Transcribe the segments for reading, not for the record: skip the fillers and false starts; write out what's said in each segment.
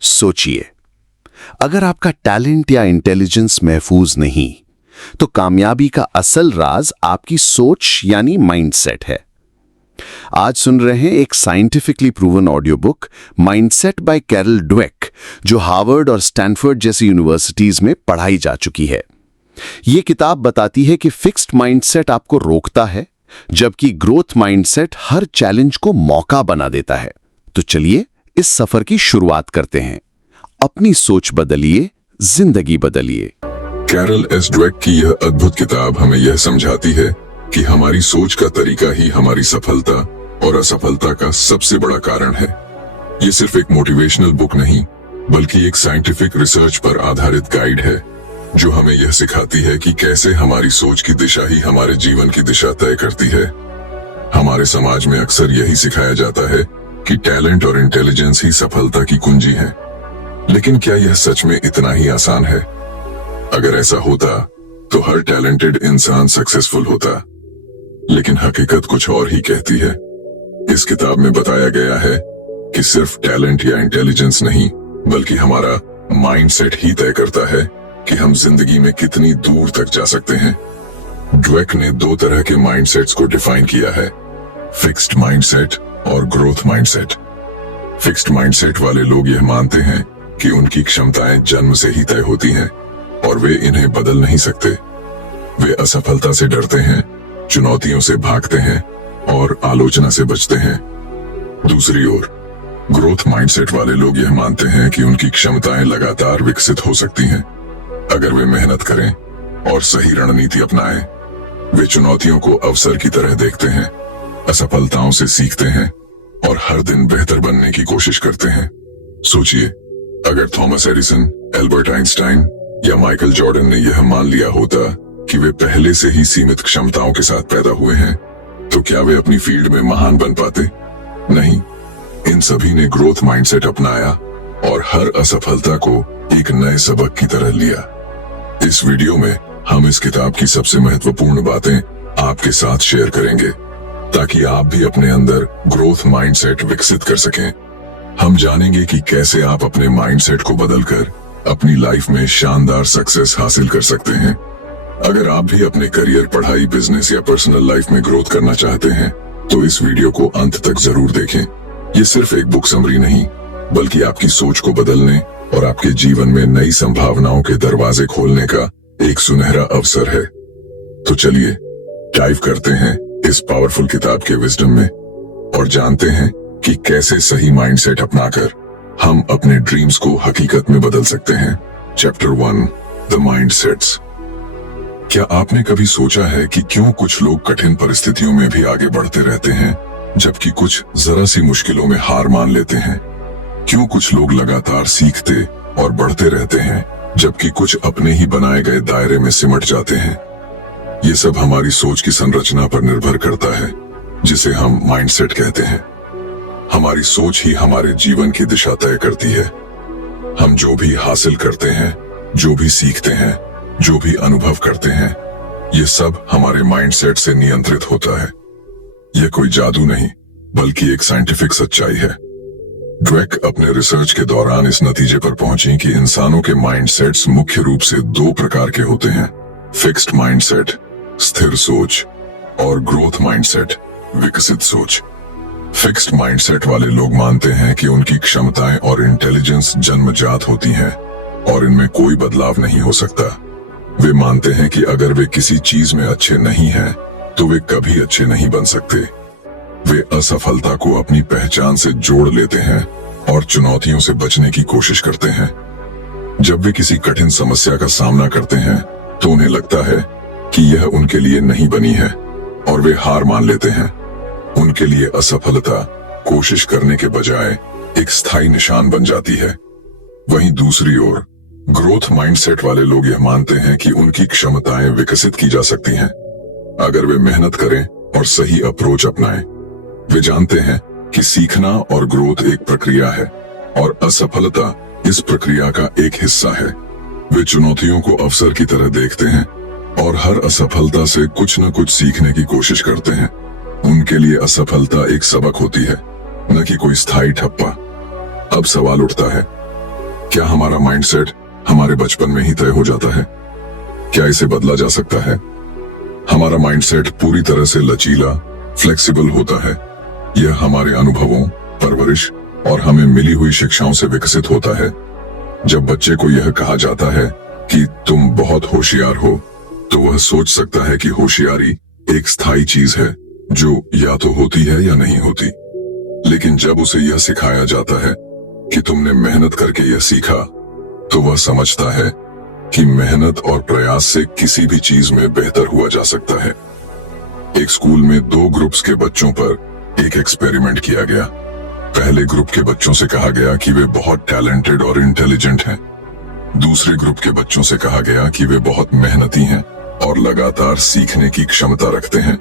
सोचिए, अगर आपका टैलेंट या इंटेलिजेंस महफूज नहीं, तो कामयाबी का असल राज आपकी सोच यानी माइंडसेट है। आज सुन रहे हैं एक scientifically proven audio book mindset by Carol Dweck, जो हार्वर्ड और स्टैनफोर्ड जैसी यूनिवर्सिटीज में पढ़ाई जा चुकी है। ये किताब बताती है कि फिक्स्ड माइंडसेट आपको रोकता है, जबकि ग्रोथ माइंडसेट हर चैलेंज को मौका बना देता है। तो चलिए इस सफर की शुरुआत करते हैं। अपनी सोच बदलिए, जिंदगी बदलिए। कैरल एस ड्वेक की यह अद्भुत किताब हमें यह समझाती है कि हमारी सोच का तरीका ही हमारी सफलता और असफलता का सबसे बड़ा कारण है। ये सिर्फ एक मोटिवेशनल बुक नहीं, बल्कि एक साइंटिफिक रिसर्च पर आधारित गाइड है, जो हमें यह सिखाती है कि कैसे हमारी सोच की दिशा ही हमारे जीवन की दिशा तय करती है। हमारे समाज में अक्सर यही सिखाया जाता है कि टैलेंट और इंटेलिजेंस ही सफलता की कुंजी है। लेकिन क्या यह सच में इतना ही आसान है? अगर ऐसा होता तो हर टैलेंटेड इंसान सक्सेसफुल होता, लेकिन हकीकत कुछ और ही कहती है। इस किताब में बताया गया है कि सिर्फ टैलेंट या इंटेलिजेंस नहीं, बल्कि हमारा माइंडसेट ही तय करता है कि हम जिंदगी में कितनी दूर तक जा सकते हैं। ड्वेक ने दो तरह के माइंडसेट्स को डिफाइन किया है, फिक्स्ड माइंडसेट और ग्रोथ माइंडसेट। फिक्स्ड माइंडसेट वाले लोग यह मानते हैं कि उनकी क्षमताएं जन्म से ही तय होती हैं और वे इन्हें बदल नहीं सकते। वे असफलता से डरते हैं, चुनौतियों से भागते हैं और आलोचना से बचते हैं। दूसरी ओर ग्रोथ माइंडसेट वाले लोग यह मानते हैं कि उनकी क्षमताएं लगातार विकसित हो सकती हैं, अगर वे मेहनत करें और सही रणनीति अपनाएं। वे चुनौतियों को अवसर की तरह देखते हैं, असफलताओं से सीखते हैं और हर दिन बेहतर बनने की कोशिश करते हैं। सोचिए, अगर थॉमस एडिसन, एल्बर्ट आइंस्टाइन या माइकल जॉर्डन ने यह मान लिया होता कि वे पहले से ही सीमित क्षमताओं के साथ पैदा हुए हैं, तो क्या वे अपनी फील्ड में महान बन पाते? नहीं। इन सभी ने ग्रोथ माइंडसेट अपनाया और हर असफलता को एक नए सबक की तरह लिया। इस वीडियो में हम इस किताब की सबसे महत्वपूर्ण बातें आपके साथ शेयर करेंगे, ताकि आप भी अपने अंदर ग्रोथ माइंडसेट विकसित कर सकें। हम जानेंगे कि कैसे आप अपने माइंडसेट को बदलकर अपनी लाइफ में शानदार सक्सेस हासिल कर सकते हैं। अगर आप भी अपने करियर, पढ़ाई, बिजनेस या पर्सनल लाइफ में ग्रोथ करना चाहते हैं, तो इस वीडियो को अंत तक जरूर देखें। ये सिर्फ एक बुक समरी नहीं, बल्कि आपकी सोच को बदलने और आपके जीवन में नई संभावनाओं के दरवाजे खोलने का एक सुनहरा अवसर है। तो चलिए डाइव करते हैं इस पावरफुल किताब के विजडम में और जानते हैं कि कैसे सही माइंडसेट अपनाकर हम अपने ड्रीम्स को हकीकत में बदल सकते हैं। Chapter 1, the mindsets. क्या आपने कभी सोचा है कि क्यों कुछ लोग कठिन परिस्थितियों में भी आगे बढ़ते रहते हैं, जबकि कुछ जरा सी मुश्किलों में हार मान लेते हैं? क्यों कुछ लोग लगातार सीखते और बढ़ते रहते हैं, जबकि कुछ अपने ही बनाए गए दायरे में सिमट जाते हैं? ये सब हमारी सोच की संरचना पर निर्भर करता है, जिसे हम माइंडसेट कहते हैं। हमारी सोच ही हमारे जीवन की दिशा तय करती है। हम जो भी हासिल करते हैं, जो भी सीखते हैं, जो भी अनुभव करते हैं, ये सब हमारे माइंडसेट से नियंत्रित होता है। यह कोई जादू नहीं, बल्कि एक साइंटिफिक सच्चाई है। ड्वेक अपने रिसर्च के दौरान इस नतीजे पर पहुंची कि इंसानों के माइंडसेट्स मुख्य रूप से दो प्रकार के होते हैं, फिक्स्ड माइंडसेट, स्थिर सोच, और ग्रोथ माइंडसेट, विकसित सोच। फिक्स्ड माइंडसेट वाले लोग मानते हैं कि उनकी क्षमताएं और इंटेलिजेंस जन्मजात होती हैं और इनमें कोई बदलाव नहीं हो सकता। वे मानते हैं कि अगर वे किसी चीज में अच्छे नहीं हैं, तो वे कभी अच्छे नहीं बन सकते। वे असफलता को अपनी पहचान से जोड़ लेते हैं और चुनौतियों से बचने की कोशिश करते हैं। जब वे किसी कठिन समस्या का सामना करते हैं, तो उन्हें लगता है कि यह उनके लिए नहीं बनी है और वे हार मान लेते हैं। उनके लिए असफलता कोशिश करने के बजाय एक स्थायी निशान बन जाती है। वहीं दूसरी ओर ग्रोथ माइंडसेट वाले लोग यह मानते हैं कि उनकी क्षमताएं विकसित की जा सकती हैं, अगर वे मेहनत करें और सही अप्रोच अपनाएं। वे जानते हैं कि सीखना और ग्रोथ एक प्रक्रिया है और असफलता इस प्रक्रिया का एक हिस्सा है। वे चुनौतियों को अवसर की तरह देखते हैं और हर असफलता से कुछ न कुछ सीखने की कोशिश करते हैं। उनके लिए असफलता एक सबक होती है, न कि कोई स्थायी ठप्पा। अब सवाल उठता है, क्या हमारा माइंडसेट हमारे बचपन में ही तय हो जाता है? क्या इसे बदला जा सकता है? हमारा माइंडसेट पूरी तरह से लचीला, फ्लेक्सिबल होता है। यह हमारे अनुभवों, परवरिश और हमें मिली हुई शिक्षाओं से विकसित होता है। जब बच्चे को यह कहा जाता है कि तुम बहुत होशियार हो, तो वह सोच सकता है कि होशियारी एक स्थायी चीज है जो या तो होती है या नहीं होती। लेकिन जब उसे यह सिखाया जाता है कि तुमने मेहनत करके यह सीखा, तो वह समझता है कि मेहनत और प्रयास से किसी भी चीज में बेहतर हुआ जा सकता है। एक स्कूल में 2 ग्रुप्स के बच्चों पर एक एक्सपेरिमेंट किया गया। पहले ग्रुप के बच्चों से कहा गया कि वे बहुत टैलेंटेड और इंटेलिजेंट हैं। दूसरे ग्रुप के बच्चों से कहा गया कि वे बहुत मेहनती हैं और लगातार सीखने की क्षमता रखते हैं।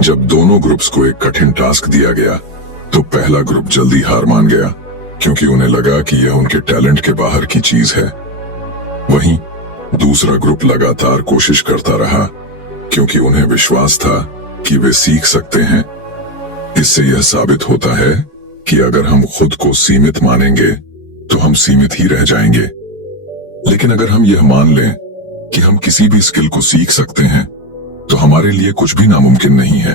जब दोनों ग्रुप्स को एक कठिन टास्क दिया गया, तो पहला ग्रुप जल्दी हार मान गया, क्योंकि उन्हें लगा कि यह उनके टैलेंट के बाहर की चीज है। वहीं दूसरा ग्रुप लगातार कोशिश करता रहा, क्योंकि उन्हें विश्वास था कि वे सीख सकते हैं। इससे यह साबित होता है कि अगर हम खुद को सीमित मानेंगे, तो हम सीमित ही रह जाएंगे। लेकिन अगर हम यह मान लें कि हम किसी भी स्किल को सीख सकते हैं, तो हमारे लिए कुछ भी नामुमकिन नहीं है।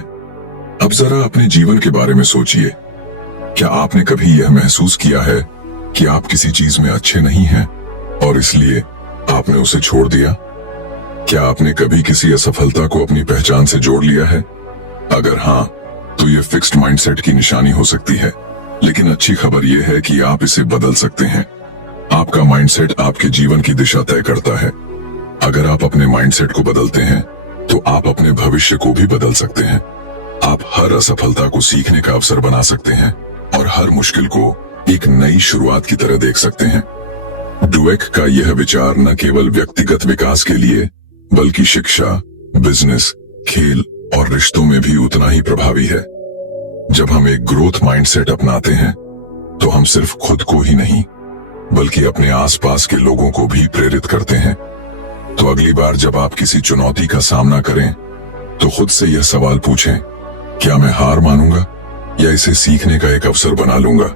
अब जरा अपने जीवन के बारे में सोचिए। क्या आपने कभी यह महसूस किया है कि आप किसी चीज में अच्छे नहीं हैं और इसलिए आपने उसे छोड़ दिया? क्या आपने कभी किसी असफलता को अपनी पहचान से जोड़ लिया है? अगर हाँ, तो यह फिक्स्ड माइंडसेट की निशानी हो सकती है। लेकिन अच्छी खबर यह है कि आप इसे बदल सकते हैं। आपका माइंडसेट आपके जीवन की दिशा तय करता है। अगर आप अपने माइंडसेट को बदलते हैं, तो आप अपने भविष्य को भी बदल सकते हैं। आप हर असफलता को सीखने का अवसर बना सकते हैं और हर मुश्किल को एक नई शुरुआत की तरह देख सकते हैं। डुवेक का यह विचार न केवल व्यक्तिगत विकास के लिए, बल्कि शिक्षा, बिजनेस, खेल और रिश्तों में भी उतना ही प्रभावी है। जब हम एक ग्रोथ माइंडसेट अपनाते हैं, तो हम सिर्फ खुद को ही नहीं, बल्कि अपने आसपास के लोगों को भी प्रेरित करते हैं। तो अगली बार जब आप किसी चुनौती का सामना करें, तो खुद से यह सवाल पूछें, क्या मैं हार मानूंगा या इसे सीखने का एक अवसर बना लूंगा?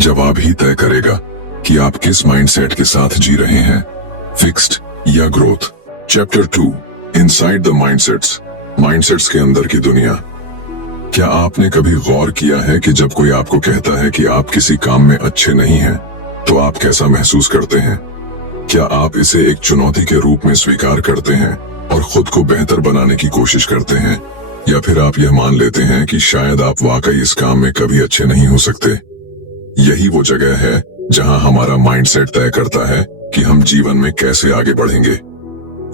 जवाब ही तय करेगा कि आप किस माइंडसेट के साथ जी रहे हैं, फिक्स्ड या growth. Chapter 2, inside the mindsets, mindsets के अंदर की दुनिया। क्या आपने कभी गौर किया है कि जब कोई आपको कहता है कि आप किसी काम में अच्छे नहीं हैं, तो आप कैसा महसूस करते हैं? क्या आप इसे एक चुनौती के रूप में स्वीकार करते हैं और खुद को बेहतर बनाने की कोशिश करते हैं, या फिर आप यह मान लेते हैं कि शायद आप वाकई इस काम में कभी अच्छे नहीं हो सकते? यही वो जगह है जहां हमारा माइंडसेट तय करता है कि हम जीवन में कैसे आगे बढ़ेंगे।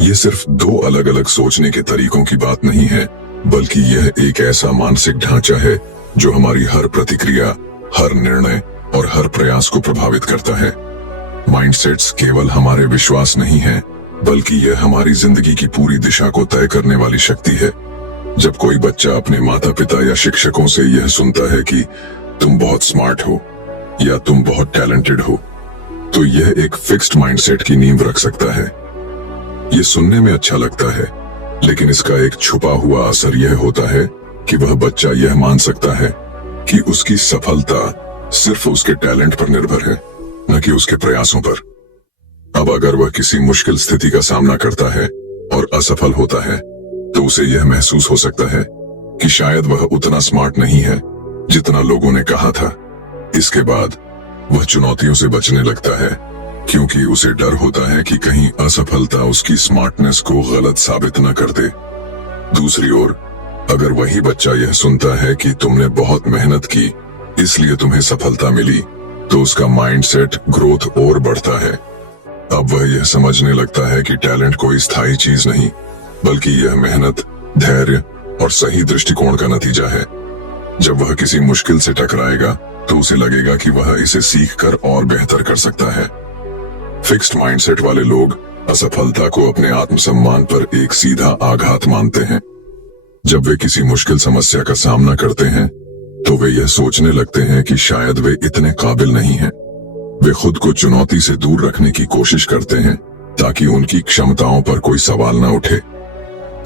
ये सिर्फ 2 अलग अलग सोचने के तरीकों की बात नहीं है, बल्कि यह एक ऐसा मानसिक ढांचा है जो हमारी हर प्रतिक्रिया, हर निर्णय और हर प्रयास को प्रभावित करता है। माइंडसेट्स केवल हमारे विश्वास नहीं है, बल्कि यह हमारी जिंदगी की पूरी दिशा को तय करने वाली शक्ति है। जब कोई बच्चा अपने माता पिता या शिक्षकों से यह सुनता है कि तुम बहुत स्मार्ट हो या तुम बहुत टैलेंटेड हो, तो यह एक फिक्स्ड माइंडसेट की नींव रख सकता है। यह सुनने में अच्छा लगता है, लेकिन इसका एक छुपा हुआ असर यह होता है कि वह बच्चा यह मान सकता है कि उसकी सफलता सिर्फ उसके टैलेंट पर निर्भर है, न कि उसके प्रयासों पर। अब अगर वह किसी मुश्किल स्थिति का सामना करता है और असफल होता है, तो उसे यह महसूस हो सकता है कि शायद वह उतना स्मार्ट नहीं है जितना लोगों ने कहा था। इसके बाद वह चुनौतियों से बचने लगता है, क्योंकि उसे डर होता है कि कहीं असफलता उसकी स्मार्टनेस को गलत साबित न कर दे। दूसरी ओर, अगर वही बच्चा यह सुनता है कि तुमने बहुत मेहनत की, इसलिए तुम्हें सफलता मिली, तो उसका माइंडसेट ग्रोथ और बढ़ता है। अब वह यह समझने लगता है कि टैलेंट कोई स्थायी चीज नहीं, बल्कि यह मेहनत, धैर्य और सही दृष्टिकोण का नतीजा है। जब वह किसी मुश्किल से टकराएगा, तो उसे लगेगा कि वह इसे सीखकर और बेहतर कर सकता है। फिक्स्ड माइंडसेट वाले लोग असफलता को अपने आत्मसम्मान पर एक सीधा आघात मानते हैं। जब वे किसी मुश्किल समस्या का सामना करते हैं, तो वे यह सोचने लगते हैं कि शायद वे इतने काबिल नहीं हैं। वे खुद को चुनौती से दूर रखने की कोशिश करते हैं, ताकि उनकी क्षमताओं पर कोई सवाल न उठे।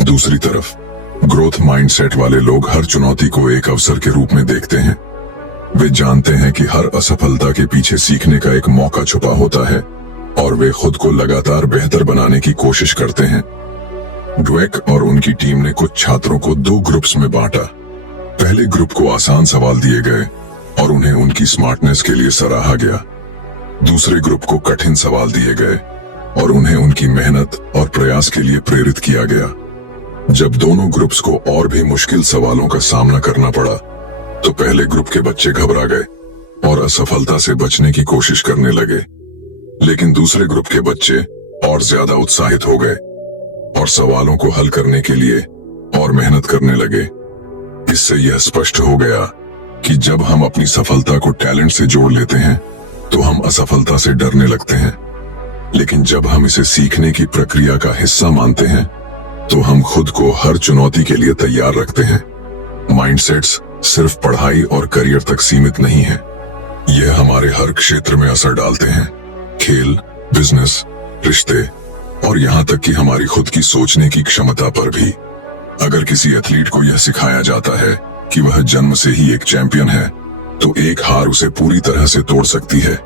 दूसरी तरफ, ग्रोथ माइंडसेट वाले लोग हर चुनौती को एक अवसर के रूप में देखते हैं। वे जानते हैं कि हर असफलता के पीछे सीखने का एक मौका छुपा होता है और वे खुद को लगातार बेहतर बनाने की कोशिश करते हैं। ड्वेक और उनकी टीम ने कुछ छात्रों को 2 ग्रुप्स में बांटा। पहले ग्रुप को आसान सवाल दिए गए और उन्हें उनकी स्मार्टनेस के लिए सराहा गया। दूसरे ग्रुप को कठिन सवाल दिए गए और उन्हें उनकी मेहनत और प्रयास के लिए प्रेरित किया गया। जब दोनों ग्रुप्स को और भी मुश्किल सवालों का सामना करना पड़ा, तो पहले ग्रुप के बच्चे घबरा गए और असफलता से बचने की कोशिश करने लगे। लेकिन दूसरे ग्रुप के बच्चे और ज्यादा उत्साहित हो गए और सवालों को हल करने के लिए और मेहनत करने लगे। इससे यह स्पष्ट हो गया कि जब हम अपनी सफलता को टैलेंट से जोड़ लेते हैं तो हम असफलता से डरने लगते हैं, लेकिन जब हम इसे सीखने की प्रक्रिया का हिस्सा मानते हैं तो हम खुद को हर चुनौती के लिए तैयार रखते हैं। माइंडसेट्स सिर्फ पढ़ाई और करियर तक सीमित नहीं है, यह हमारे हर क्षेत्र में असर डालते हैं। खेल, बिजनेस, रिश्ते और यहाँ तक कि हमारी खुद की सोचने की क्षमता पर भी। अगर किसी एथलीट को यह सिखाया जाता है कि वह जन्म से ही एक चैंपियन है, तो एक हार उसे पूरी तरह से तोड़ सकती है।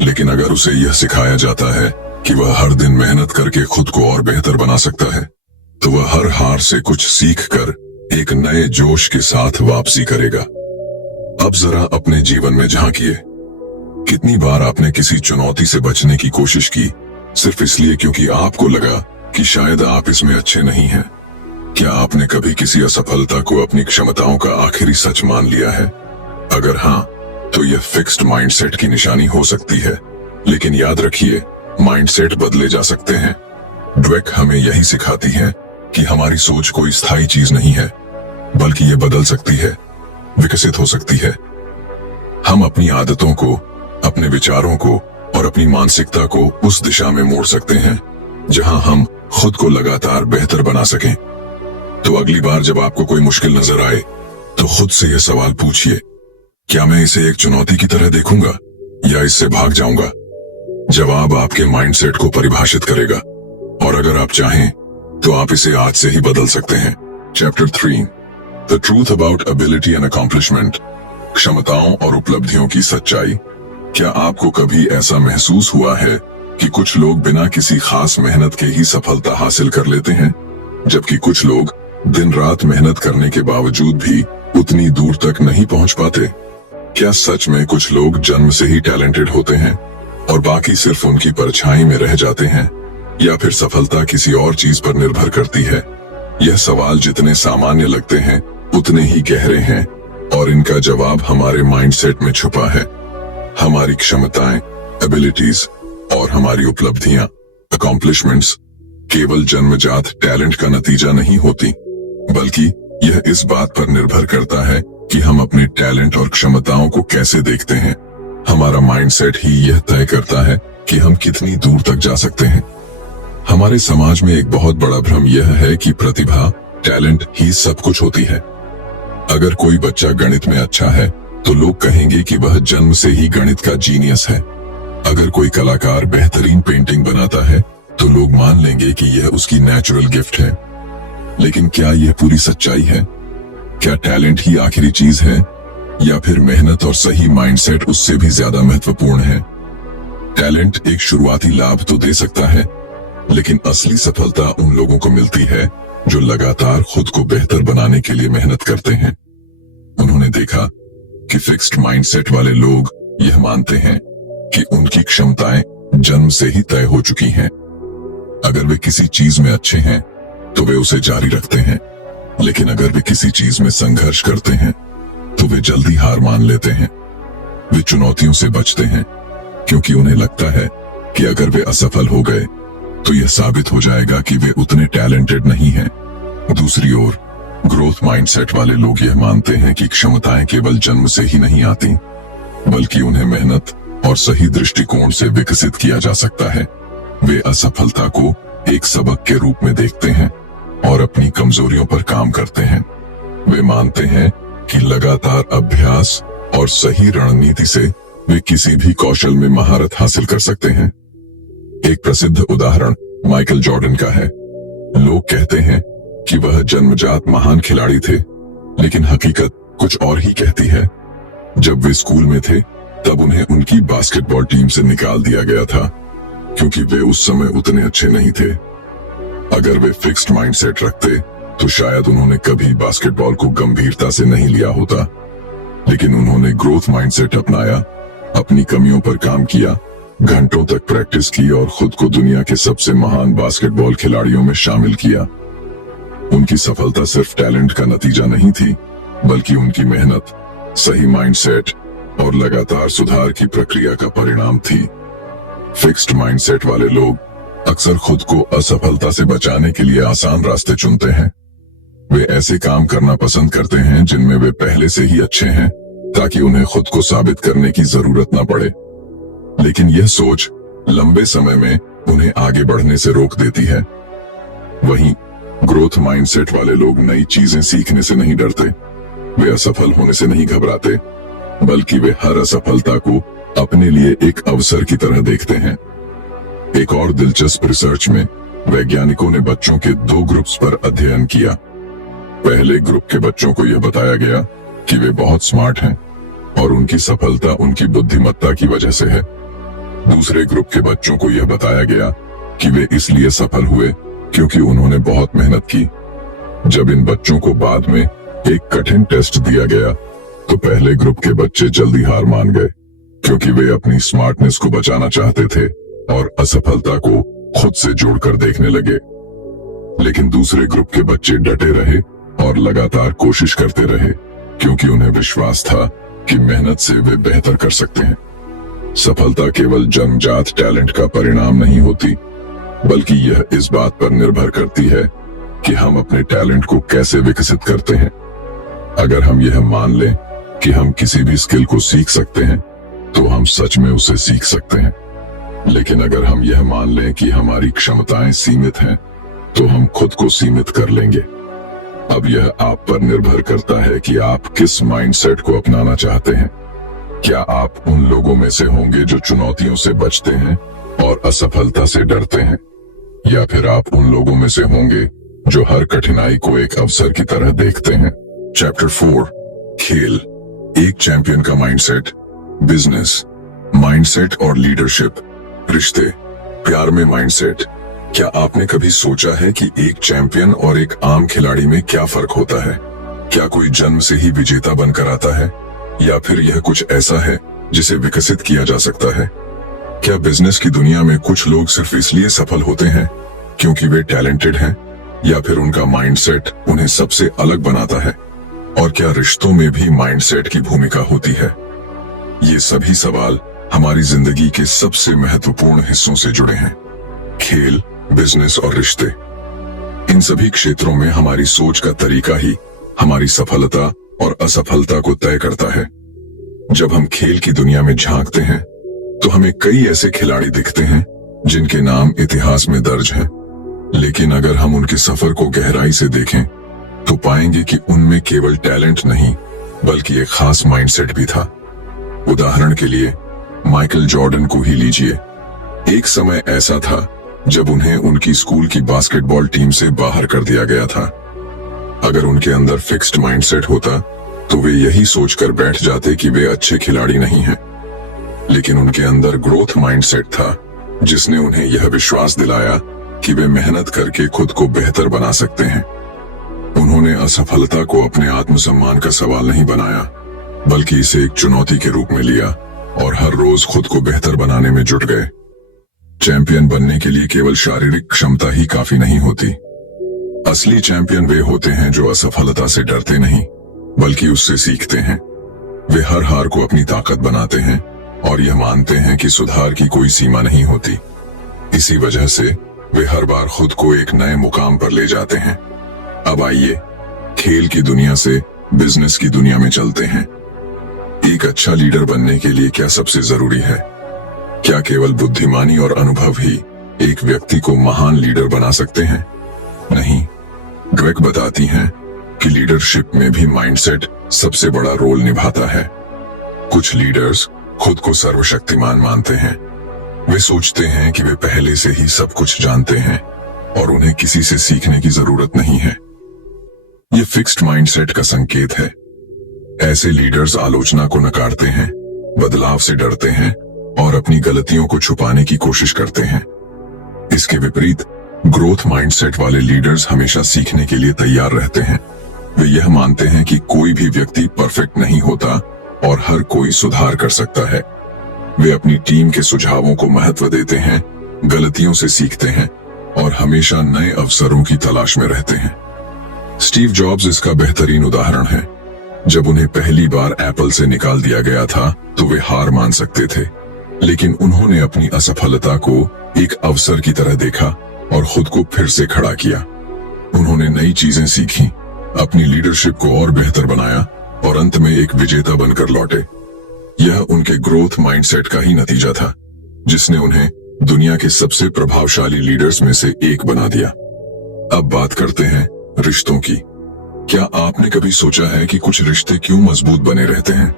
लेकिन अगर उसे यह सिखाया जाता है कि वह हर दिन मेहनत करके खुद को और बेहतर बना सकता है, तो वह हर हार से कुछ सीख कर एक नए जोश के साथ वापसी करेगा। अब जरा अपने जीवन में झांकिए। कितनी बार आपने किसी चुनौती से बचने की कोशिश की सिर्फ इसलिए क्योंकि आपको लगा कि शायद आप इसमें अच्छे नहीं हैं? क्या आपने कभी किसी असफलता को अपनी क्षमताओं का आखिरी सच मान लिया है? अगर हाँ, तो यह फिक्स्ड माइंडसेट की निशानी हो सकती है। लेकिन याद रखिए, माइंडसेट बदले जा सकते हैं। ड्वेक हमें यही सिखाती है कि हमारी सोच कोई स्थायी चीज नहीं है, बल्कि ये बदल सकती है, विकसित हो सकती है। हम अपनी आदतों को, अपने विचारों को और अपनी मानसिकता को उस दिशा में मोड़ सकते हैं जहां हम खुद को लगातार बेहतर बना सकें। तो अगली बार जब आपको कोई मुश्किल नजर आए, तो खुद से यह सवाल पूछिए, क्या मैं इसे एक चुनौती की तरह देखूंगा या इससे भाग जाऊंगा? जवाब आपके माइंडसेट को परिभाषित करेगा, और अगर आप चाहें तो आप इसे आज से ही बदल सकते हैं। Chapter 3, the truth about ability and accomplishment, क्षमताओं और उपलब्धियों की सच्चाई। क्या आपको कभी ऐसा महसूस हुआ है कि कुछ लोग बिना किसी खास मेहनत के ही सफलता हासिल कर लेते हैं, जबकि कुछ लोग दिन रात मेहनत करने के बावजूद भी उतनी दूर तक नहीं पहुंच पाते? क्या सच में कुछ लोग जन्म से ही टैलेंटेड होते हैं और बाकी सिर्फ उनकी परछाई में रह जाते हैं, या फिर सफलता किसी और चीज पर निर्भर करती है? यह सवाल जितने सामान्य लगते हैं उतने ही गहरे हैं, और इनका जवाब हमारे माइंडसेट में छुपा है। हमारी क्षमताएं, एबिलिटीज और हमारी उपलब्धियां, अकॉम्प्लिशमेंट्स, केवल जन्मजात टैलेंट का नतीजा नहीं होती, बल्कि यह इस बात पर निर्भर करता है कि हम अपने टैलेंट और क्षमताओं को कैसे देखते हैं। हमारा माइंडसेट ही यह तय करता है कि हम कितनी दूर तक जा सकते हैं। हमारे समाज में एक बहुत बड़ा भ्रम यह है कि प्रतिभा, टैलेंट ही सब कुछ होती है। अगर कोई बच्चा गणित में अच्छा है तो लोग कहेंगे कि वह जन्म से ही गणित का जीनियस है। अगर कोई कलाकार बेहतरीन पेंटिंग बनाता है तो लोग मान लेंगे कि यह उसकी नेचुरल गिफ्ट है। लेकिन क्या यह पूरी सच्चाई है? क्या टैलेंट ही आखिरी चीज है, या फिर मेहनत और सही माइंडसेट उससे भी ज्यादा महत्वपूर्ण है? टैलेंट एक शुरुआती लाभ तो दे सकता है, लेकिन असली सफलता उन लोगों को मिलती है जो लगातार खुद को बेहतर बनाने के लिए मेहनत करते हैं। उन्होंने देखा कि फिक्स्ड माइंडसेट वाले लोग यह मानते हैं कि उनकी क्षमताएं जन्म से ही तय हो चुकी हैं। अगर वे किसी चीज में अच्छे हैं तो वे उसे जारी रखते हैं, लेकिन अगर वे किसी चीज में संघर्ष करते हैं तो वे जल्दी हार मान लेते हैं। वे चुनौतियों से बचते हैं क्योंकि उन्हें लगता है कि अगर वे असफल हो गए तो यह साबित हो जाएगा कि वे उतने टैलेंटेड नहीं हैं। दूसरी ओर, ग्रोथ माइंडसेट वाले लोग यह मानते हैं कि क्षमताएं केवल जन्म से ही नहीं आती, बल्कि उन्हें मेहनत और सही दृष्टिकोण से विकसित किया जा सकता है। वे असफलता को एक सबक के रूप में देखते हैं और अपनी कमजोरियों पर काम करते हैं। वे मानते हैं कि लगातार अभ्यास और सही रणनीति से वे किसी भी कौशल में महारत हासिल कर सकते हैं। एक प्रसिद्ध उदाहरण माइकल जॉर्डन का है। लोग कहते हैं कि वह जन्मजात महान खिलाड़ी थे, लेकिन हकीकत कुछ और ही कहती है। जब वे स्कूल में थे तब उन्हें उनकी बास्केटबॉल टीम से निकाल दिया गया था क्योंकि वे उस समय उतने अच्छे नहीं थे। अगर वे फिक्स्ड माइंडसेट रखते तो शायद उन्होंने कभी बास्केटबॉल को गंभीरता से नहीं लिया होता, लेकिन उन्होंने ग्रोथ माइंडसेट अपनाया, अपनी कमियों पर काम किया, घंटों तक प्रैक्टिस की और खुद को दुनिया के सबसे महान बास्केटबॉल खिलाड़ियों में शामिल किया। उनकी सफलता सिर्फ टैलेंट का नतीजा नहीं थी, बल्कि उनकी मेहनत, सही माइंडसेट और लगातार सुधार की प्रक्रिया का परिणाम थी। फिक्स्ड माइंडसेट वाले लोग अक्सर खुद को असफलता से बचाने के लिए आसान रास्ते चुनते हैं। वे ऐसे काम करना पसंद करते हैं जिनमें वे पहले से ही अच्छे हैं, ताकि उन्हें खुद को साबित करने की जरूरत न पड़े। लेकिन यह सोच लंबे समय में उन्हें आगे बढ़ने से रोक देती है। वहीं ग्रोथ माइंडसेट वाले लोग नई चीजें सीखने से नहीं डरते, वे असफल होने से नहीं घबराते, बल्कि वे हर असफलता को अपने लिए एक अवसर की तरह देखते हैं। एक और दिलचस्प रिसर्च में वैज्ञानिकों ने बच्चों के 2 ग्रुप्स पर अध्ययन किया। पहले ग्रुप के बच्चों को यह बताया गया कि वे बहुत स्मार्ट हैं और उनकी सफलता उनकी बुद्धिमत्ता की वजह से है। दूसरे ग्रुप के बच्चों को यह बताया गया कि वे इसलिए सफल हुए क्योंकि उन्होंने बहुत मेहनत की। जब इन बच्चों को बाद में एक कठिन टेस्ट दिया गया तो पहले ग्रुप के बच्चे जल्दी हार मान गए, क्योंकि वे अपनी स्मार्टनेस को बचाना चाहते थे और असफलता को खुद से जोड़कर देखने लगे। लेकिन दूसरे ग्रुप के बच्चे डटे रहे और लगातार कोशिश करते रहे, क्योंकि उन्हें विश्वास था कि मेहनत से वे बेहतर कर सकते हैं। सफलता केवल जन्मजात टैलेंट का परिणाम नहीं होती, बल्कि यह इस बात पर निर्भर करती है कि हम अपने टैलेंट को कैसे विकसित करते हैं। अगर हम यह मान लें कि हम किसी भी स्किल को सीख सकते हैं, तो हम सच में उसे सीख सकते हैं। लेकिन अगर हम यह मान लें कि हमारी क्षमताएं सीमित हैं, तो हम खुद को सीमित कर लेंगे। अब यह आप पर निर्भर करता है कि आप किस माइंडसेट को अपनाना चाहते हैं। क्या आप उन लोगों में से होंगे जो चुनौतियों से बचते हैं और असफलता से डरते हैं, या फिर आप उन लोगों में से होंगे जो हर कठिनाई को एक अवसर की तरह देखते हैं। चैप्टर 4, खेल, एक चैंपियन का माइंडसेट, बिजनेस, माइंडसेट और लीडरशिप, रिश्ते, प्यार में माइंडसेट। क्या आपने कभी सोचा है कि एक चैंपियन और एक आम खिलाड़ी में क्या फर्क होता है? क्या कोई जन्म से ही विजेता बनकर आता है, या फिर यह कुछ ऐसा है जिसे विकसित किया जा सकता है? क्या बिजनेस की दुनिया में कुछ लोग सिर्फ इसलिए सफल होते हैं क्योंकि वे टैलेंटेड हैं, या फिर उनका माइंडसेट उन्हें सबसे अलग बनाता है? और क्या रिश्तों में भी माइंडसेट की भूमिका होती है? ये सभी सवाल हमारी जिंदगी के सबसे महत्वपूर्ण हिस्सों से जुड़े हैं। खेल, बिजनेस और रिश्ते, इन सभी क्षेत्रों में हमारी सोच का तरीका ही हमारी सफलता और असफलता को तय करता है। जब हम खेल की दुनिया में झांकते हैं तो हमें कई ऐसे खिलाड़ी दिखते हैं जिनके नाम इतिहास में दर्ज हैं, लेकिन अगर हम उनके सफर को गहराई से देखें तो पाएंगे कि उनमें केवल टैलेंट नहीं, बल्कि एक खास माइंडसेट भी था। उदाहरण के लिए माइकल जॉर्डन को ही लीजिए। एक समय ऐसा था जब उन्हें उनकी स्कूल की बास्केटबॉल टीम से बाहर कर दिया गया था। अगर उनके अंदर फिक्स्ड माइंडसेट होता तो वे यही सोचकर बैठ जाते कि वे अच्छे खिलाड़ी नहीं हैं। लेकिन उनके अंदर ग्रोथ माइंडसेट था, जिसने उन्हें यह विश्वास दिलाया कि वे मेहनत करके खुद को बेहतर बना सकते हैं। उन्होंने असफलता को अपने आत्मसम्मान का सवाल नहीं बनाया, बल्कि इसे एक चुनौती के रूप में लिया और हर रोज खुद को बेहतर बनाने में जुट गए। चैंपियन बनने के लिए केवल शारीरिक क्षमता ही काफी नहीं होती। असली चैंपियन वे होते हैं जो असफलता से डरते नहीं, बल्कि उससे सीखते हैं। वे हर हार को अपनी ताकत बनाते हैं और यह मानते हैं कि सुधार की कोई सीमा नहीं होती। इसी वजह से वे हर बार खुद को एक नए मुकाम पर ले जाते हैं। अब आइए खेल की दुनिया से बिजनेस की दुनिया में चलते हैं। एक अच्छा लीडर बनने के लिए क्या सबसे जरूरी है? क्या केवल बुद्धिमानी और अनुभव ही एक व्यक्ति को महान लीडर बना सकते हैं? नहीं, ग्वेक बताती हैं कि लीडरशिप में भी माइंडसेट सबसे बड़ा रोल निभाता है। कुछ लीडर्स खुद को सर्वशक्तिमान मानते हैं। वे सोचते हैं कि वे पहले से ही सब कुछ जानते हैं और उन्हें किसी से सीखने की जरूरत नहीं है। ये फिक्स्ड माइंडसेट का संकेत है। ऐसे लीडर्स आलोचना को नकारते हैं, बदलाव से डरते हैं और अपनी गलतियों को छुपाने की कोशिश करते हैं। इसके विपरीत ग्रोथ माइंडसेट वाले लीडर्स हमेशा सीखने के लिए तैयार रहते हैं। वे यह मानते हैं कि कोई भी व्यक्ति परफेक्ट नहीं होता और हर कोई सुधार कर सकता है। वे अपनी टीम के सुझावों को महत्व देते हैं, गलतियों से सीखते हैं और हमेशा नए अवसरों की तलाश में रहते हैं। स्टीव जॉब्स इसका बेहतरीन उदाहरण है। जब उन्हें पहली बार एप्पल से निकाल दिया गया था तो वे हार मान सकते थे, लेकिन उन्होंने अपनी असफलता को एक अवसर की तरह देखा और खुद को फिर से खड़ा किया। उन्होंने नई चीजें सीखी, अपनी लीडरशिप को और बेहतर बनाया और अंत में एक विजेता बनकर लौटे। यह उनके ग्रोथ माइंडसेट का ही नतीजा था, जिसने उन्हें दुनिया के सबसे प्रभावशाली लीडर्स में से एक बना दिया। अब बात करते हैं रिश्तों की। क्या आपने कभी सोचा है कि कुछ रिश्ते क्यों मजबूत बने रहते हैं,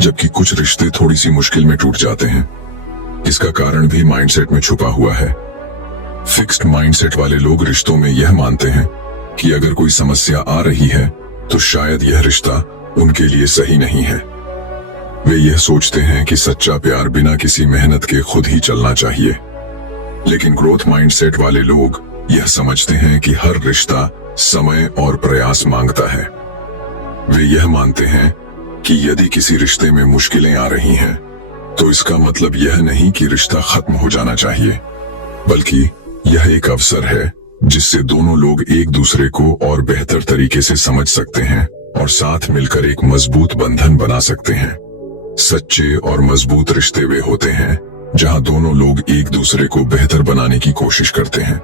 जबकि कुछ रिश्ते थोड़ी सी मुश्किल में टूट जाते हैं? इसका कारण भी माइंडसेट में छुपा हुआ है। फिक्स्ड माइंडसेट वाले लोग रिश्तों में यह मानते हैं कि अगर कोई समस्या आ रही है तो शायद यह रिश्ता उनके लिए सही नहीं है। वे यह सोचते हैं कि सच्चा प्यार बिना किसी मेहनत के खुद ही चलना चाहिए। लेकिन ग्रोथ माइंडसेट वाले लोग यह समझते हैं कि हर रिश्ता समय और प्रयास मांगता है। वे यह मानते हैं कि यदि किसी रिश्ते में मुश्किलें आ रही हैं, तो इसका मतलब यह नहीं कि रिश्ता खत्म हो जाना चाहिए, बल्कि यह एक अवसर है जिससे दोनों लोग एक दूसरे को और बेहतर तरीके से समझ सकते हैं और साथ मिलकर एक मजबूत बंधन बना सकते हैं। सच्चे और मजबूत रिश्ते वे होते हैं जहां दोनों लोग एक दूसरे को बेहतर बनाने की कोशिश करते हैं।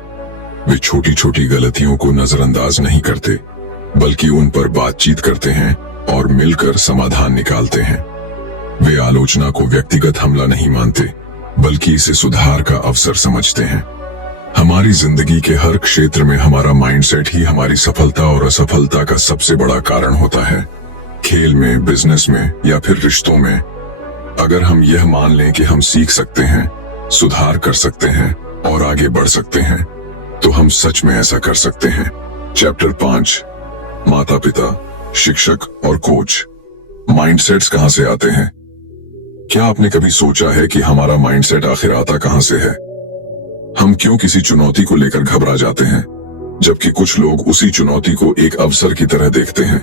वे छोटी छोटी गलतियों को नजरअंदाज नहीं करते, बल्कि उन पर बातचीत करते हैं और मिलकर समाधान निकालते हैं। वे आलोचना को व्यक्तिगत हमला नहीं मानते, बल्कि इसे सुधार का अवसर समझते हैं। हमारी जिंदगी के हर क्षेत्र में हमारा माइंडसेट ही हमारी सफलता और असफलता का सबसे बड़ा कारण होता है। खेल में, बिजनेस में या फिर रिश्तों में। अगर हम यह मान लें कि हम सीख सकते हैं, सुधार कर सकते हैं और आगे बढ़ सकते हैं, तो हम सच में ऐसा कर सकते हैं। चैप्टर 5, माता पिता, शिक्षक और कोच। माइंडसेट्स कहां से आते हैं? क्या आपने कभी सोचा है कि हमारा माइंडसेट आखिर आता कहां से है? हम क्यों किसी चुनौती को लेकर घबरा जाते हैं, जबकि कुछ लोग उसी चुनौती को एक अवसर की तरह देखते हैं?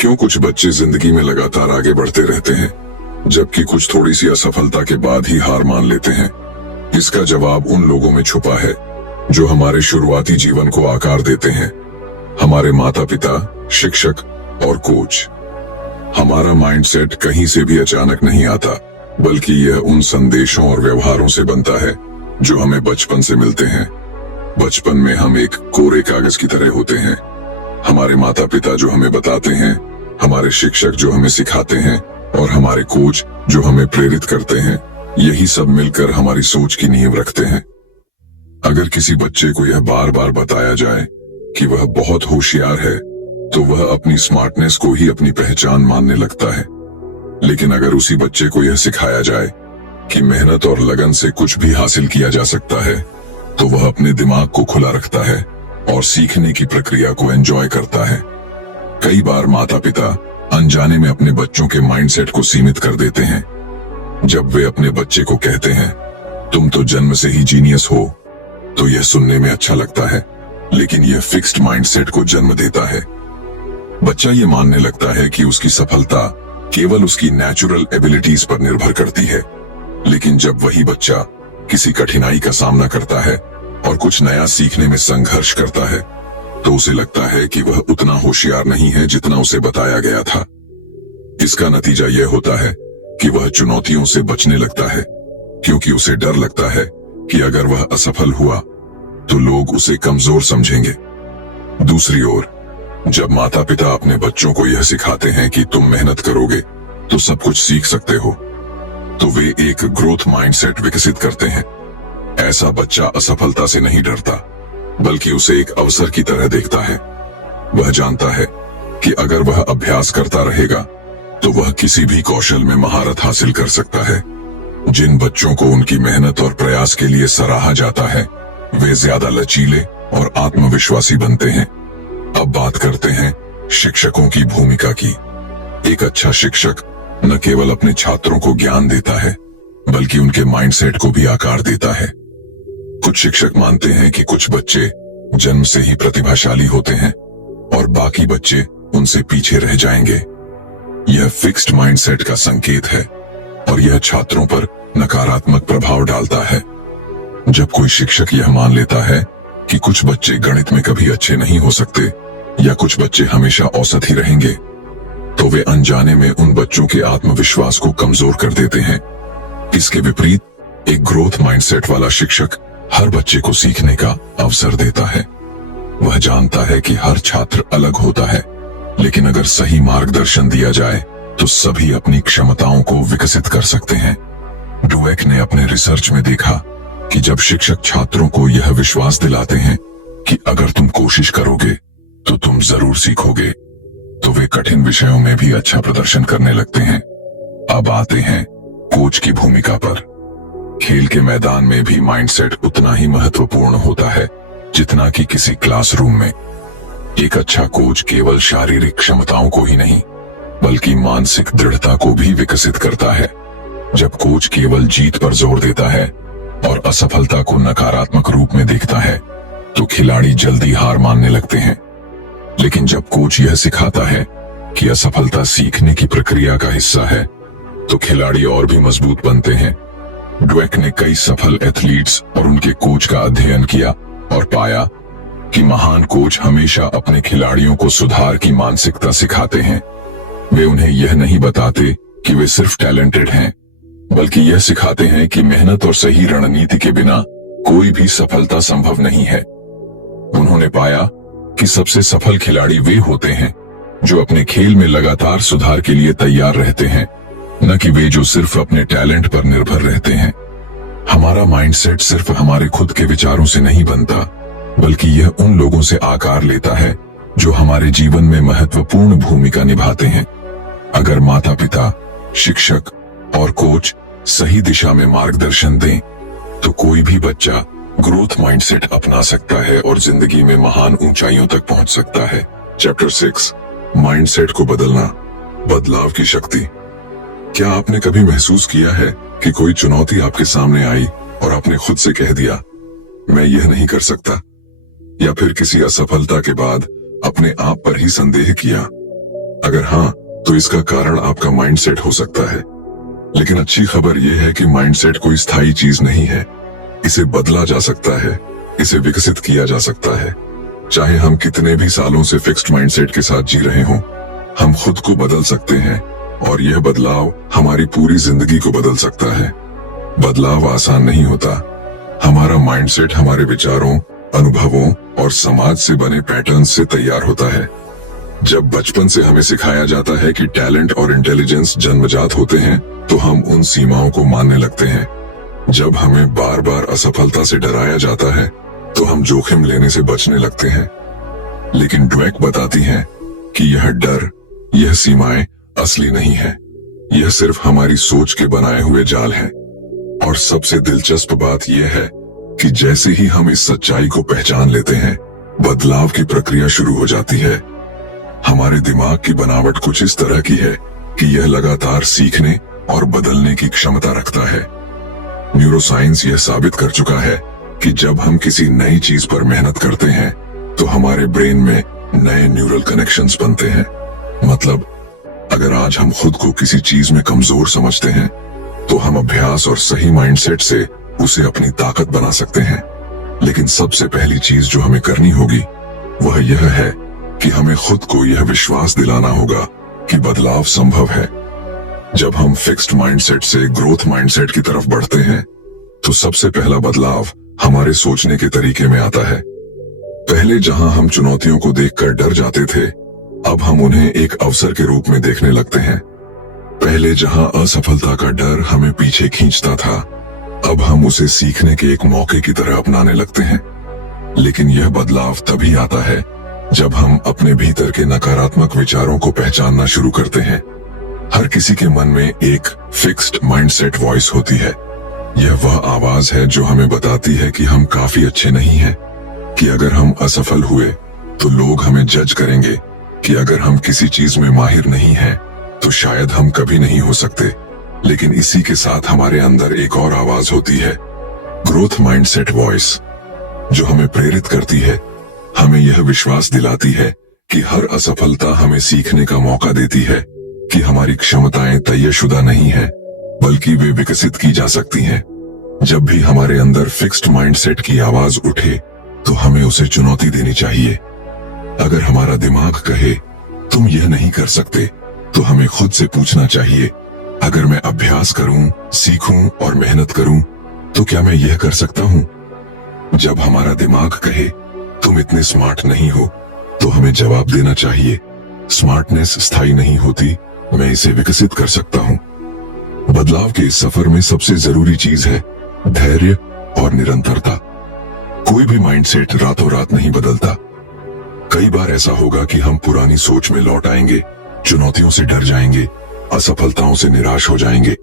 क्यों कुछ बच्चे जिंदगी में लगातार आगे बढ़ते रहते हैं, जबकि कुछ थोड़ी सी असफलता के बाद ही हार मान लेते हैं? इसका जवाब उन लोगों में छुपा है जो हमारे शुरुआती जीवन को आकार देते हैं, हमारे माता पिता, शिक्षक और कोच। हमारा माइंडसेट कहीं से भी अचानक नहीं आता, बल्कि यह उन संदेशों और व्यवहारों से बनता है जो हमें बचपन से मिलते हैं। बचपन में हम एक कोरे कागज की तरह होते हैं। हमारे माता पिता जो हमें बताते हैं, हमारे शिक्षक जो हमें सिखाते हैं और हमारे कोच जो हमें प्रेरित करते हैं, यही सब मिलकर हमारी सोच की नींव रखते हैं। अगर किसी बच्चे को यह बार बार बताया जाए कि वह बहुत होशियार है, तो वह अपनी स्मार्टनेस को ही अपनी पहचान मानने लगता है। लेकिन अगर उसी बच्चे को यह सिखाया जाए कि मेहनत और लगन से कुछ भी हासिल किया जा सकता है, तो वह अपने दिमाग को खुला रखता है और सीखने की प्रक्रिया को एंजॉय करता है। कई बार माता पिता अनजाने में अपने बच्चों के माइंडसेट को सीमित कर देते हैं। जब वे अपने बच्चे को कहते हैं, तुम तो जन्म से ही जीनियस हो, तो यह सुनने में अच्छा लगता है, लेकिन यह फिक्स्ड माइंडसेट को जन्म देता है। बच्चा ये मानने लगता है कि उसकी सफलता केवल उसकी नेचुरल एबिलिटीज पर निर्भर करती है। लेकिन जब वही बच्चा किसी कठिनाई का सामना करता है और कुछ नया सीखने में संघर्ष करता है, तो उसे लगता है कि वह उतना होशियार नहीं है जितना उसे बताया गया था। इसका नतीजा यह होता है कि वह चुनौतियों से बचने लगता है, क्योंकि उसे डर लगता है कि अगर वह असफल हुआ तो लोग उसे कमजोर समझेंगे। दूसरी ओर, जब माता पिता अपने बच्चों को यह सिखाते हैं कि तुम मेहनत करोगे तो सब कुछ सीख सकते हो, तो वे एक ग्रोथ माइंडसेट विकसित करते हैं। ऐसा बच्चा असफलता से नहीं डरता, बल्कि उसे एक अवसर की तरह देखता है। वह जानता है कि अगर वह अभ्यास करता रहेगा तो वह किसी भी कौशल में महारत हासिल कर सकता है। जिन बच्चों को उनकी मेहनत और प्रयास के लिए सराहा जाता है, वे ज्यादा लचीले और आत्मविश्वासी बनते हैं। अब बात करते हैं शिक्षकों की भूमिका की। एक अच्छा शिक्षक न केवल अपने छात्रों को ज्ञान देता है, बल्कि उनके माइंडसेट को भी आकार देता है। कुछ शिक्षक मानते हैं कि कुछ बच्चे जन्म से ही प्रतिभाशाली होते हैं और बाकी बच्चे उनसे पीछे रह जाएंगे। यह फिक्स्ड माइंडसेट का संकेत है और यह छात्रों पर नकारात्मक प्रभाव डालता है। जब कोई शिक्षक यह मान लेता है कि कुछ बच्चे गणित में कभी अच्छे नहीं हो सकते या कुछ बच्चे हमेशा औसत ही रहेंगे, तो वे अनजाने में उन बच्चों के आत्मविश्वास को कमजोर कर देते हैं। इसके विपरीत, एक ग्रोथ माइंडसेट वाला शिक्षक हर बच्चे को सीखने का अवसर देता है। वह जानता है कि हर छात्र अलग होता है, लेकिन अगर सही मार्गदर्शन दिया जाए तो सभी अपनी क्षमताओं को विकसित कर सकते हैं। डुवेक ने अपने रिसर्च में देखा कि जब शिक्षक छात्रों को यह विश्वास दिलाते हैं कि अगर तुम कोशिश करोगे तो तुम जरूर सीखोगे, तो वे कठिन विषयों में भी अच्छा प्रदर्शन करने लगते हैं। अब आते हैं कोच की भूमिका पर। खेल के मैदान में भी माइंडसेट उतना ही महत्वपूर्ण होता है जितना कि किसी क्लासरूम में। एक अच्छा कोच केवल शारीरिक क्षमताओं को ही नहीं, बल्कि मानसिक दृढ़ता को भी विकसित करता है। जब कोच केवल जीत पर जोर देता है और असफलता को नकारात्मक रूप में देखता है, तो खिलाड़ी जल्दी हार मानने लगते हैं। लेकिन जब कोच यह सिखाता है कि असफलता सीखने की प्रक्रिया का हिस्सा है, तो खिलाड़ी और भी मजबूत बनते हैं। ड्वेक ने कई सफल एथलीट्स और उनके कोच का अध्ययन किया और पाया कि महान कोच हमेशा अपने खिलाड़ियों को सुधार की मानसिकता सिखाते हैं। वे उन्हें यह नहीं बताते कि वे सिर्फ टैलेंटेड हैं, बल्कि यह सिखाते हैं कि मेहनत और सही रणनीति के बिना कोई भी सफलता संभव नहीं है। उन्होंने पाया कि सबसे सफल खिलाड़ी वे होते हैं जो अपने खेल में लगातार सुधार के लिए तैयार रहते हैं, न कि वे जो सिर्फ अपने टैलेंट पर निर्भर रहते हैं। हमारा माइंडसेट सिर्फ हमारे खुद के विचारों से नहीं बनता, बल्कि यह उन लोगों से आकार लेता है जो हमारे जीवन में महत्वपूर्ण भूमिका निभाते हैं। अगर माता पिता, शिक्षक और कोच सही दिशा में मार्गदर्शन दें, तो कोई भी बच्चा ग्रोथ माइंडसेट अपना सकता है और जिंदगी में महान ऊंचाइयों तक पहुंच सकता है। चैप्टर 6, माइंडसेट को बदलना, बदलाव की शक्ति। क्या आपने कभी महसूस किया है कि कोई चुनौती आपके सामने आई और आपने खुद से कह दिया, मैं यह नहीं कर सकता? या फिर किसी असफलता के बाद अपने आप पर ही संदेह किया? अगर हाँ, तो इसका कारण आपका माइंडसेट हो सकता है। लेकिन अच्छी खबर यह है कि माइंडसेट कोई स्थायी चीज नहीं है। इसे बदला जा सकता है, इसे विकसित किया जा सकता है। चाहे हम कितने भी सालों से फिक्स्ड माइंडसेट के साथ जी रहे हों, हम खुद को बदल सकते हैं और यह बदलाव हमारी पूरी जिंदगी को बदल सकता है। बदलाव आसान नहीं होता। हमारा माइंडसेट हमारे विचारों, अनुभवों और समाज से बने पैटर्न से तैयार होता है। जब बचपन से हमें सिखाया जाता है कि टैलेंट और इंटेलिजेंस जन्मजात होते हैं, तो हम उन सीमाओं को मानने लगते हैं। जब हमें बार बार असफलता से डराया जाता है, तो हम जोखिम लेने से बचने लगते हैं। लेकिन ड्वेक बताती हैं कि यह डर, यह सीमाएं असली नहीं है। यह सिर्फ हमारी सोच के बनाए हुए जाल हैं। और सबसे दिलचस्प बात यह है कि जैसे ही हम इस सच्चाई को पहचान लेते हैं, बदलाव की प्रक्रिया शुरू हो जाती है। हमारे दिमाग की बनावट कुछ इस तरह की है कि यह लगातार सीखने और बदलने की क्षमता रखता है। न्यूरोसाइंस यह साबित कर चुका है कि जब हम किसी नई चीज पर मेहनत करते हैं, तो हमारे ब्रेन में नए न्यूरल कनेक्शंस बनते हैं। मतलब, अगर आज हम खुद को किसी चीज में कमजोर समझते हैं, तो हम अभ्यास और सही माइंडसेट से उसे अपनी ताकत बना सकते हैं। लेकिन सबसे पहली चीज जो हमें करनी होगी, वह यह है कि हमें खुद को यह विश्वास दिलाना होगा कि बदलाव संभव है। जब हम फिक्स्ड माइंडसेट से ग्रोथ माइंडसेट की तरफ बढ़ते हैं, तो सबसे पहला बदलाव हमारे सोचने के तरीके में आता है। पहले जहां हम चुनौतियों को देखकर डर जाते थे, अब हम उन्हें एक अवसर के रूप में देखने लगते हैं। पहले जहां असफलता का डर हमें पीछे खींचता था, अब हम उसे सीखने के एक मौके की तरह अपनाने लगते हैं। लेकिन यह बदलाव तभी आता है जब हम अपने भीतर के नकारात्मक विचारों को पहचानना शुरू करते हैं। हर किसी के मन में एक फिक्स्ड माइंडसेट वॉइस होती है। यह वह आवाज है जो हमें बताती है कि हम काफी अच्छे नहीं हैं, कि अगर हम असफल हुए तो लोग हमें जज करेंगे, कि अगर हम किसी चीज में माहिर नहीं हैं तो शायद हम कभी नहीं हो सकते। लेकिन इसी के साथ हमारे अंदर एक और आवाज होती है, ग्रोथ माइंडसेट वॉइस, जो हमें प्रेरित करती है, हमें यह विश्वास दिलाती है कि हर असफलता हमें सीखने का मौका देती है कि हमारी क्षमताएं तयशुदा नहीं है, बल्कि वे विकसित की जा सकती हैं। जब भी हमारे अंदर फिक्स्ड माइंडसेट की आवाज उठे तो हमें उसे चुनौती देनी चाहिए। अगर हमारा दिमाग कहे तुम यह नहीं कर सकते, तो हमें खुद से पूछना चाहिए, अगर मैं अभ्यास करूं, सीखूं और मेहनत करूं, तो क्या मैं यह कर सकता हूं? जब हमारा दिमाग कहे तुम इतने स्मार्ट नहीं हो, तो हमें जवाब देना चाहिए, स्मार्टनेस स्थायी नहीं होती, मैं इसे विकसित कर सकता हूं। बदलाव के इस सफर में सबसे जरूरी चीज है धैर्य और निरंतरता। कोई भी माइंडसेट रातों रात नहीं बदलता। कई बार ऐसा होगा कि हम पुरानी सोच में लौट आएंगे, चुनौतियों से डर जाएंगे, असफलताओं से निराश हो जाएंगे।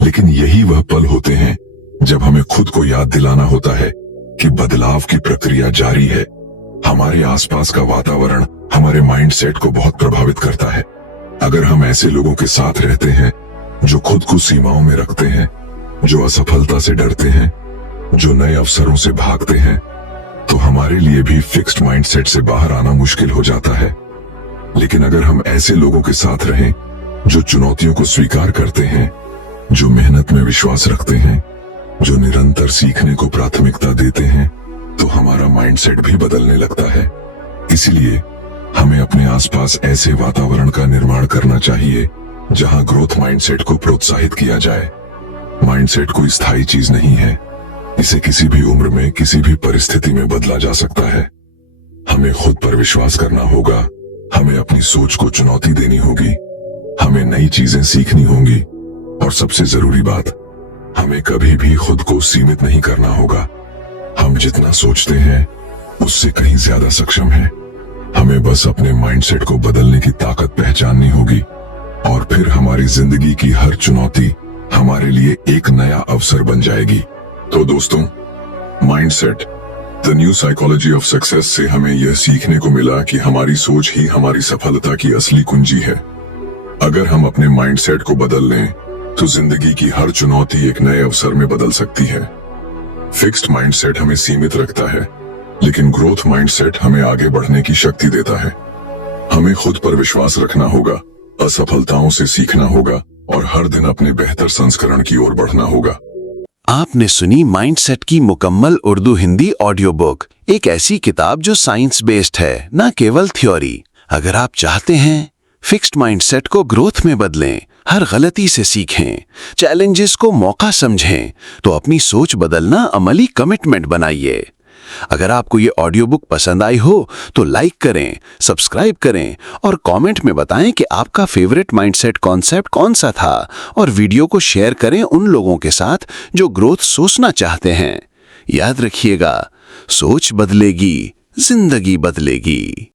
लेकिन यही वह पल होते हैं जब हमें खुद को याद दिलाना होता है कि बदलाव की प्रक्रिया जारी है। हमारे आसपास का वातावरण हमारे माइंडसेट को बहुत प्रभावित करता है। अगर हम ऐसे लोगों के साथ रहते हैं जो खुद को सीमाओं में रखते हैं, जो असफलता से डरते हैं, जो नए अवसरों से भागते हैं, तो हमारे लिए भी फिक्स्ड माइंडसेट से बाहर आना मुश्किल हो जाता है। लेकिन अगर हम ऐसे लोगों के साथ रहें जो चुनौतियों को स्वीकार करते हैं, जो मेहनत में विश्वास रखते हैं, जो निरंतर सीखने को प्राथमिकता देते हैं, तो हमारा माइंडसेट भी बदलने लगता है। इसलिए हमें अपने आसपास ऐसे वातावरण का निर्माण करना चाहिए जहां ग्रोथ माइंडसेट को प्रोत्साहित किया जाए। माइंडसेट कोई स्थायी चीज नहीं है, इसे किसी भी उम्र में किसी भी परिस्थिति में बदला जा सकता है। हमें खुद पर विश्वास करना होगा, हमें अपनी सोच को चुनौती देनी होगी, हमें नई चीजें सीखनी होंगी, और सबसे जरूरी बात, हमें कभी भी खुद को सीमित नहीं करना होगा। हम जितना सोचते हैं उससे कहीं ज्यादा सक्षम हैं। हमें बस अपने माइंडसेट को बदलने की ताकत पहचाननी होगी, और फिर हमारी जिंदगी की हर चुनौती हमारे लिए एक नया अवसर बन जाएगी। तो दोस्तों, mindset the new psychology of success से हमें यह सीखने को मिला कि हमारी सोच ही हमारी सफलता की असली कुंजी है। अगर हम अपने माइंडसेट को बदल लें तो जिंदगी की हर चुनौती एक नए अवसर में बदल सकती है। फिक्स्ड माइंडसेट हमें सीमित रखता है, लेकिन ग्रोथ माइंडसेट हमें आगे बढ़ने की शक्ति देता है। हमें खुद पर विश्वास रखना होगा, असफलताओं से सीखना होगा, और हर दिन अपने बेहतर संस्करण की ओर बढ़ना होगा। आपने सुनी माइंडसेट की मुकम्मल उर्दू हिंदी ऑडियो बुक, एक ऐसी किताब जो साइंस बेस्ड है, न केवल थ्योरी। अगर आप चाहते हैं फिक्स्ड माइंडसेट को ग्रोथ में बदलें, हर गलती से सीखें, चैलेंजेस को मौका समझें, तो अपनी सोच बदलना अमली कमिटमेंट बनाइए। अगर आपको ये ऑडियो बुक पसंद आई हो तो लाइक करें, सब्सक्राइब करें और कमेंट में बताएं कि आपका फेवरेट माइंडसेट कॉन्सेप्ट कौन सा था, और वीडियो को शेयर करें उन लोगों के साथ जो ग्रोथ सोचना चाहते हैं। याद रखिएगा, सोच बदलेगी, जिंदगी बदलेगी।